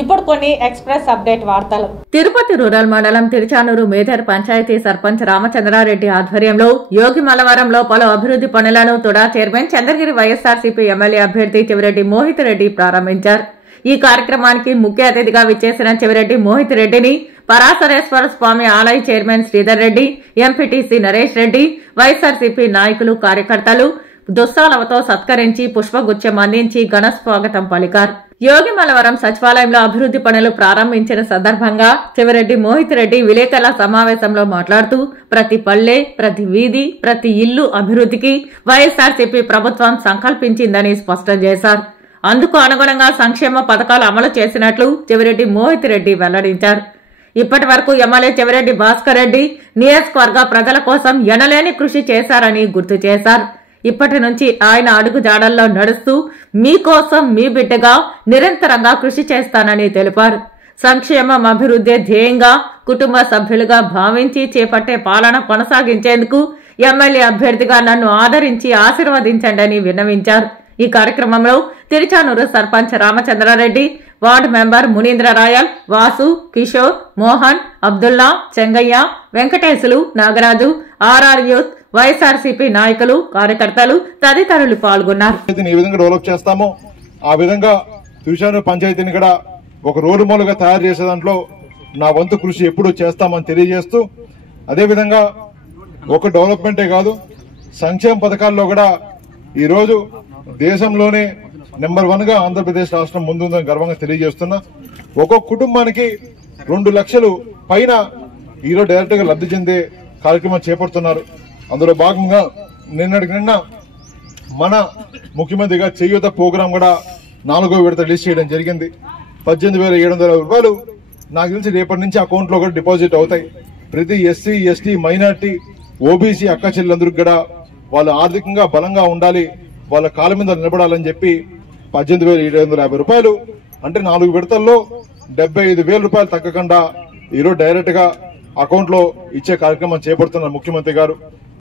ఇప్పుడు కొన్ని express update వార్తలు. తిరుపతి రూరల్ మండలం తిరుచానూరు మేజర్ పంచాయతీ సర్పంచ్ రామచంద్రారెడ్డి ఆధ్వర్యంలో యోగి మలవరంలో పలు అభివృద్ధి పనులను తుడా చైర్మన్ చంద్రగిరి వైఎస్ఆర్సీపీ ఎమ్మెల్యే అభ్యర్థి చెవిరెడ్డి మోహిత్ రెడ్డి ప్రారంభించారు. ఈ కార్యక్రమానికి ముఖ్య అతిథిగా విచ్చేసిన చెవిరెడ్డి మోహిత్ రెడ్డిని పరాశరేశ్వర స్వామి ఆలయ చైర్మన్ శ్రీధర్ రెడ్డి, ఎంపీటీసీ నరేష్ రెడ్డి, వైఎస్ఆర్సీపీ నాయకులు, కార్యకర్తలు దుస్సాలవతో సత్కరించి పుష్పగుచ్చం అందించి ఘన స్వాగతం పలికారు. యోగి మలవరం సచివాలయంలో అభివృద్ధి పనులు ప్రారంభించిన సందర్భంగా చెవిరెడ్డి మోహిత్ రెడ్డి విలేకరుల సమావేశంలో మాట్లాడుతూ ప్రతి పల్లె, ప్రతి వీధి, ప్రతి ఇల్లు అభివృద్ధికి వైఎస్ఆర్సీపీ ప్రభుత్వం సంకల్పించిందని స్పష్టం చేశారు. అందుకు అనుగుణంగా సంక్షేమ పథకాలు అమలు చేసినట్లు చెవిరెడ్డి మోహిత్ రెడ్డి వెల్లడించారు. ఇప్పటి వరకు ఎమ్మెల్యే చెవిరెడ్డి భాస్కర్ రెడ్డి నియోజకవర్గ ప్రజల కోసం ఎనలేని కృషి చేశారని గుర్తు చేశారు. ఇప్పటి నుంచి ఆయన అడుగు జాడల్లో నడుస్తూ మీకోసం మీ బిడ్డగా నిరంతరంగా కృషి చేస్తానని తెలిపారు. సంక్షేమం, అభివృద్ధి ధ్యేయంగా కుటుంబ సభ్యులుగా భావించి చేపట్టే పాలన కొనసాగించేందుకు ఎమ్మెల్యే అభ్యర్థిగా నన్ను ఆదరించి ఆశీర్వదించండి విన్నవించారు. ఈ కార్యక్రమంలో Tiruchanur sarpanch Ramachandra Reddy, ward member Munindra Rayal, Vasu, Kishore, Mohan, Abdullah, Chengaiah, Venkateshulu, Nagaraju, RR youth, YSRCP నాయకులు, కార్యకర్తలు తదితరులు పాల్గొన్నారు. ఏ విధంగా డెవలప్ చేస్తామో ఆ విధంగా తిరుచానూరు పంచాయతీని కూడా ఒక రోల్ మోడల్ గా తయారు చేసే దాంట్లో నా వంతు కృషి ఎప్పుడూ చేస్తామని తెలియజేస్తూ, అదేవిధంగా ఒక డెవలప్మెంటే కాదు సంక్షేమ పథకాల్లో కూడా ఈరోజు దేశంలోనే నెంబర్ 1 గా ఆంధ్రప్రదేశ్ రాష్ట్రం ముందుందని గర్వంగా తెలియజేస్తున్నా. ఒక్కొక్క కుటుంబానికి 2 లక్షలు పైన ఈరోజు డైరెక్ట్ గా లబ్ధి చెందే కార్యక్రమం చేపడుతున్నారు. అందులో భాగంగా నిన్న మన ముఖ్యమంత్రిగా చేయూత ప్రోగ్రాం కూడా 4వ విడత రిలీజ్ చేయడం జరిగింది. 18,700 రూపాయలు నాకు తెలిసి రేపటి నుంచి అకౌంట్ లో కూడా డిపాజిట్ అవుతాయి. ప్రతి ఎస్సీ, ఎస్టీ, మైనార్టీ, ఓబీసీ అక్క చెల్లెలందరికీ కూడా వాళ్ళు ఆర్థికంగా బలంగా ఉండాలి, వాళ్ళ కాళ్ళ మీద నిలబడాలని చెప్పి 18,750 రూపాయలు అంటే 4 విడతల్లో 75,000 రూపాయలు తగ్గకుండా ఈరోజు డైరెక్ట్ గా అకౌంట్ లో ఇచ్చే కార్యక్రమం చేపడుతున్నారు ముఖ్యమంత్రి గారు.